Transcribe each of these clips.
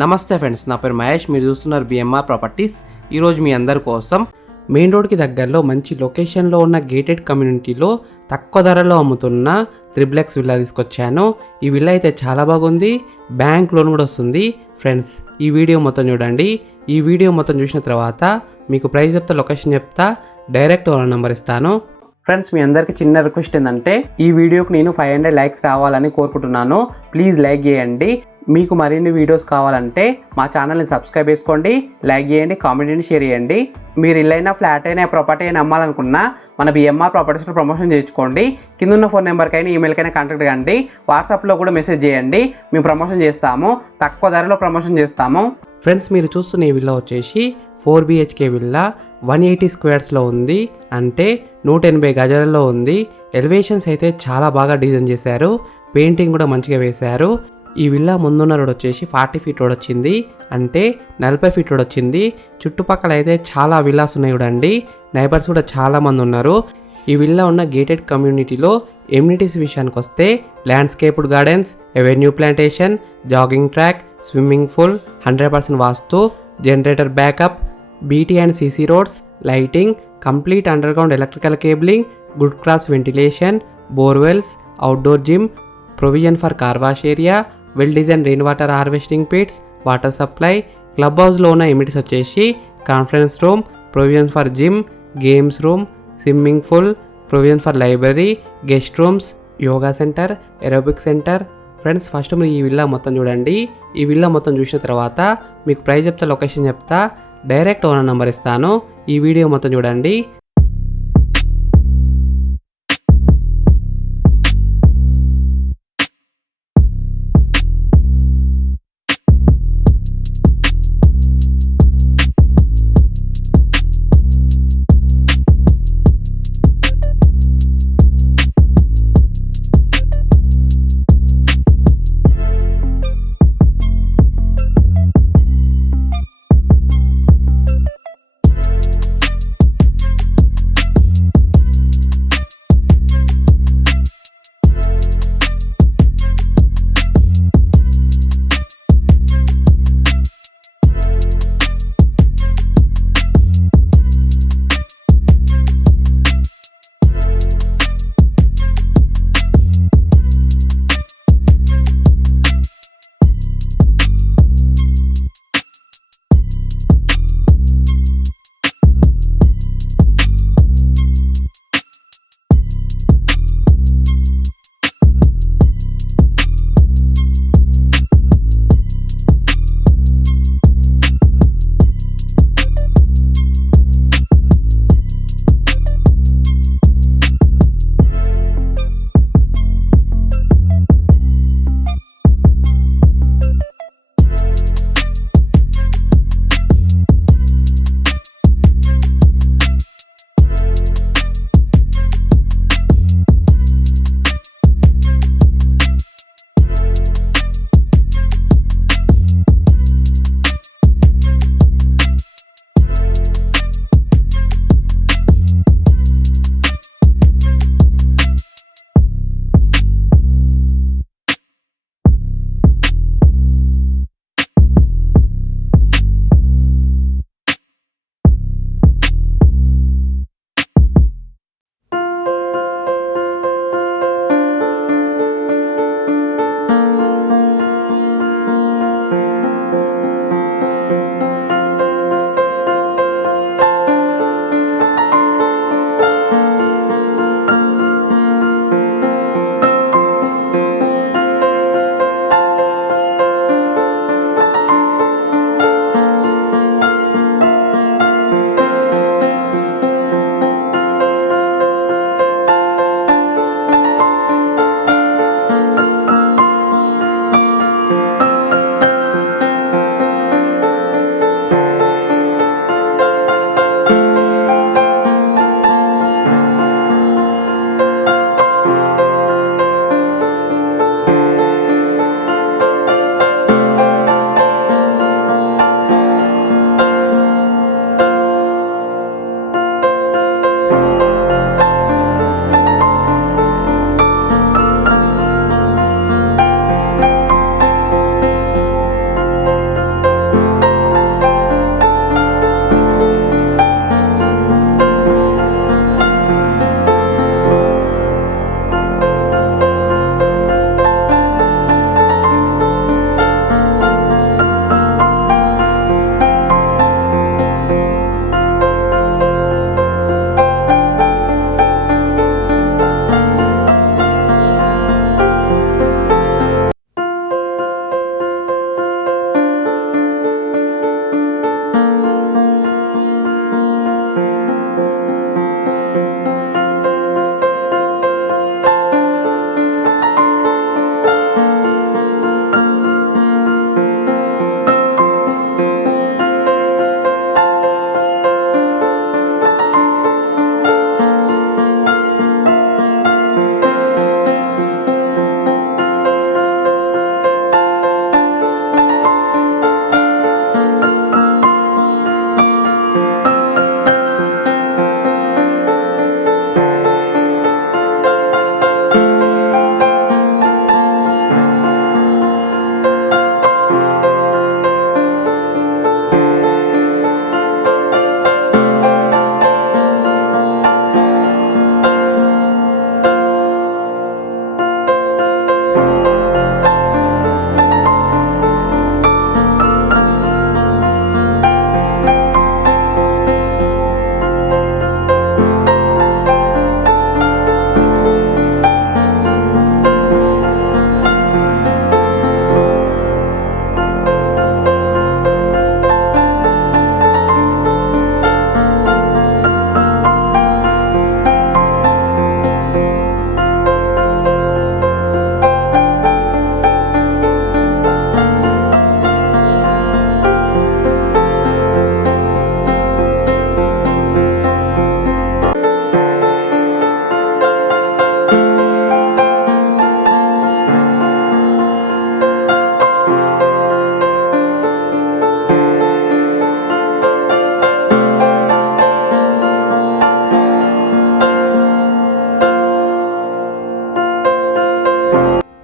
నమస్తే ఫ్రెండ్స్, నా పేరు మహేష్. మీరు చూస్తున్నారు బిఎంఆర్ ప్రాపర్టీస్. ఈరోజు మీ అందరి కోసం మెయిన్ రోడ్కి దగ్గరలో మంచి లొకేషన్లో ఉన్న గేటెడ్ కమ్యూనిటీలో తక్కువ ధరలో అమ్ముతున్న త్రిప్లెక్స్ విల్లా తీసుకొచ్చాను. ఈ విల్లా అయితే చాలా బాగుంది, బ్యాంక్ లోన్ కూడా వస్తుంది. ఫ్రెండ్స్, ఈ వీడియో మొత్తం చూడండి. ఈ వీడియో మొత్తం చూసిన తర్వాత మీకు ప్రైస్ చెప్తా, లొకేషన్ చెప్తా, డైరెక్ట్ వాళ్ళ నెంబర్ ఇస్తాను. ఫ్రెండ్స్, మీ అందరికీ చిన్న రిక్వెస్ట్ ఏంటంటే ఈ వీడియోకి నేను 500 లైక్స్ రావాలని కోరుకుంటున్నాను. ప్లీజ్ లైక్ చేయండి. మీకు మరిన్ని వీడియోస్ కావాలంటే మా ఛానల్ని సబ్స్క్రైబ్ చేసుకోండి, లైక్ చేయండి, కామెంట్ షేర్ చేయండి. మీరు ఇల్లైనా ఫ్లాట్ అయినా ప్రాపర్టీ అయినా అమ్మాలనుకున్నా మన బిఎంఆర్ ప్రాపర్టీస్లో ప్రమోషన్ చేయించుకోండి. కింద ఉన్న ఫోన్ నెంబర్కైనా ఈమెయిల్కైనా కాంటాక్ట్ కండి. వాట్సాప్లో కూడా మెసేజ్ చేయండి, మేము ప్రమోషన్ చేస్తాము, తక్కువ ధరలో ప్రమోషన్ చేస్తాము. ఫ్రెండ్స్, మీరు చూస్తున్న ఈ విల్లా వచ్చేసి 4 BHK విల్లా 180 స్క్వేర్స్లో ఉంది. అంటే 180 గజాలలో ఉంది. ఎలివేషన్స్ అయితే చాలా బాగా డిజైన్ చేశారు, పెయింటింగ్ కూడా మంచిగా వేశారు. ఈ విల్లా ముందున్న రోడ్ వచ్చేసి 40 ఫీట్ రోడ్ వచ్చింది, అంటే 40 ఫీట్ రోడ్ వచ్చింది. చుట్టుపక్కల అయితే చాలా విల్లాస్ ఉన్నాయి చూడండి. నైబర్స్ కూడా చాలా మంది ఉన్నారు. ఈ విల్లా ఉన్న గేటెడ్ కమ్యూనిటీలో ఎమ్యూనిటీస్ విషయానికి వస్తే landscaped gardens, avenue plantation, jogging track, swimming pool, 100% vastu, generator backup, BT and CC roads, lighting, complete underground electrical cabling, good class ventilation, borewells, outdoor gym, provision for car wash area, well design rain water harvesting pits, water supply. Club హౌస్లో ఉన్న amenities వచ్చేసి conference room, provision for gym, games room, swimming pool, provision for library, guest rooms, yoga centre, aerobic centre. Friends, first మీరు ఈ villa మొత్తం చూడండి. ఈ villa మొత్తం చూసిన తర్వాత మీకు ప్రైస్ చెప్తా, లొకేషన్ చెప్తా, డైరెక్ట్ ఓనర్ నెంబర్ ఇస్తాను. ఈ వీడియో మొత్తం చూడండి.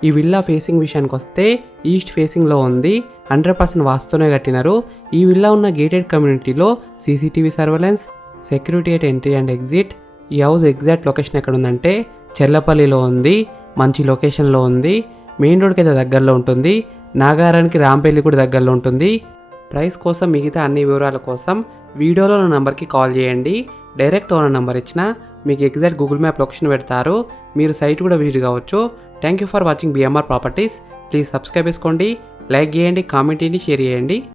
ఈ విల్లా ఫేసింగ్ విషయానికి వస్తే ఈస్ట్ ఫేసింగ్లో ఉంది. 100% వాస్తునే కట్టినారు. ఈ విల్లా ఉన్న గేటెడ్ కమ్యూనిటీలో CCTV surveillance, security at entry and exit. ఈ హౌస్ ఎగ్జాక్ట్ లొకేషన్ ఎక్కడ ఉందంటే చెల్లపల్లిలో ఉంది. మంచి లొకేషన్లో ఉంది. మెయిన్ రోడ్కి అయితే దగ్గరలో ఉంటుంది. నాగారానికి రాంపల్లి కూడా దగ్గరలో ఉంటుంది. ప్రైస్ కోసం మిగతా అన్ని వివరాల కోసం వీడియోలో ఉన్న నెంబర్కి కాల్ చేయండి. డైరెక్ట్ ఓనర్ నెంబర్ ఇచ్చిన మీకు ఎగ్జాక్ట్ గూగుల్ మ్యాప్ లొకేషన్ పెడతారు. మీరు సైట్ కూడా విజిట్ కావచ్చు. Thank you for watching BMR properties. Please subscribe చేసుకోండి, లైక్ చేయండి, కామెంట్ చేయండి, షేర్ చేయండి.